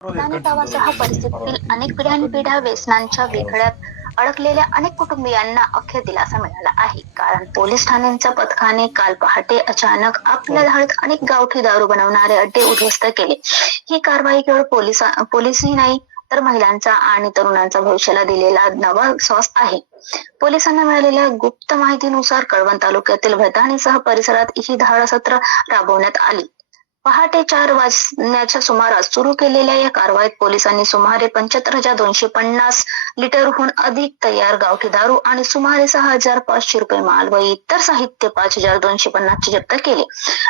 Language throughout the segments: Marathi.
परिस्थितीतील अनेक पिढ्यानपिढ्या व्यसनांच्या विखड्यात अडकलेल्या अनेक कुटुंबियांना अखेर दिलासा मिळाला आहे. कारण पोलीस ठाण्यांच्या पथकाने काल पहाटे अचानक आपल्या धाडीत अनेक गावठी दारू बनवणारे अड्डे उद्ध्वस्त केले. ही कारवाई केवळ पोलिसा पोलिसही नाही तर महिलांचा आणि तरुणांचा भविष्याला दिलेला नवा श्वास आहे. पोलिसांना मिळालेल्या गुप्त माहितीनुसार कळवण तालुक्यातील भदाणीसह परिसरात ही धाड सत्र राबवण्यात आली. पहाटे चार वाजण्याच्या सुमारास सुरू केलेल्या या कारवाईत पोलिसांनी सुमारे पंच्याहत्तर हजार दोनशे पन्नास लिटरहून अधिक तयार गावठी दारू आणि सुमारे सहा हजार पाचशे रुपये माल व इतर साहित्य पाच हजार दोनशे पन्नासचे जप्त केले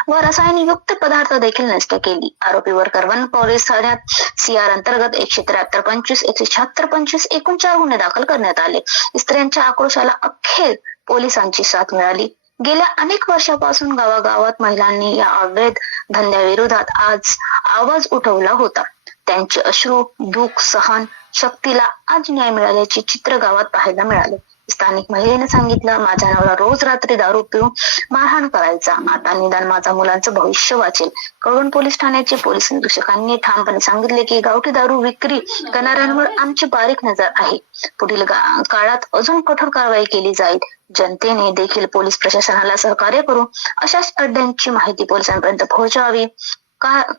व रसायनयुक्त पदार्थ देखील नष्ट केली. आरोपीवर करवण पोलीस ठाण्यात सीआर अंतर्गत एकशे त्र्याहत्तर पंचवीस एकशे शहात्तर पंचवीस एकूण चार गुन्हे दाखल करण्यात आले. स्त्रियांच्या आक्रोशाला अखेर पोलिसांची साथ मिळाली. गेल्या अनेक वर्षापासून गावागावात महिलांनी या अवैध धंद्याविरोधात आज आवाज उठवला होता. त्यांचे अश्रू दुःख सहन शक्तीला आज न्याय मिळाल्याचे चित्र गावात पाहायला मिळाले. स्थानिक महिलेने सांगितलं माझ्या नवरा रोज रात्री दारू पिऊन मारहाण करायचा. आता निदान माझा मुलांचं भविष्य वाचेल. कळवण पोलीस ठाण्याचे पोलीस निरीक्षकांनी ठामपणे सांगितले की गावठी दारू विक्री करणाऱ्यांवर आमची बारीक नजर आहे. पुढील काळात अजून कठोर कारवाई केली जाईल. जनतेने देखील पोलीस प्रशासनाला सहकार्य करून अशाच अड्ड्यांची माहिती पोलिसांपर्यंत पोहोचवावी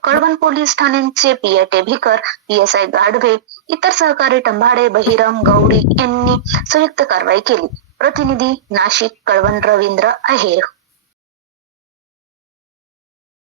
Kalwan police ठाण्यांचे P I PSI P S I Gadhave इतर सहकारी टंभाडे बहिरम गौडी यांनी संयुक्त कारवाई केली. प्रतिनिधी नाशिक कळवण रवींद्र आहेर